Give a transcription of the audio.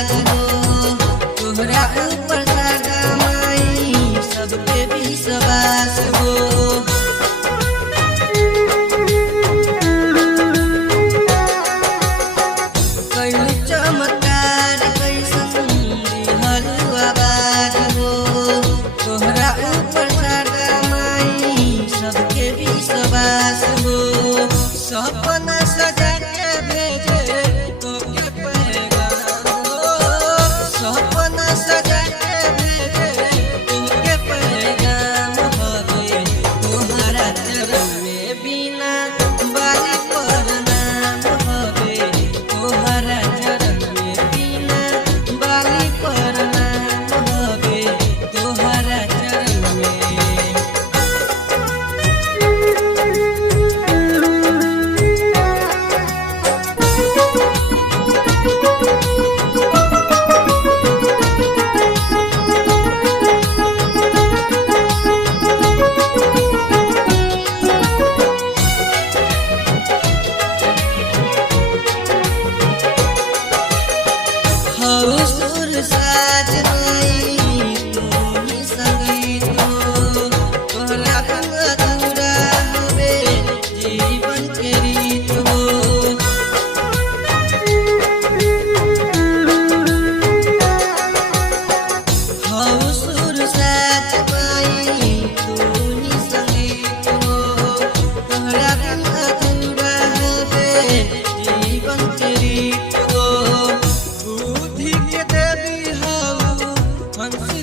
आबाद हो तोहरा ऊपर सागा माई सबके विश्वास हो। कैलू चमत्कार कैसन दिहलू आबाद हो तोहरा ऊपर सागा माई सबके विश्वास हो। सपना सजा के भेजे तोके पैगाम हो सपना सजा के भेजे तोके पैगाम हवे तोहरा चरण में बिना बाली पर नाम हवे तोहरा चरण में बिना बाली पर नाम हवे तोहरा चरण में। सुर साज माई तोही संगीत हो तोहरा बिन अधूरा हवे जीवन के रीत हो। सुर साज माई तोही संगीत हो तोहरा बिन अधूरा हवे जीवन के रीत हो। बुद्धि के देवी हऊ हंसी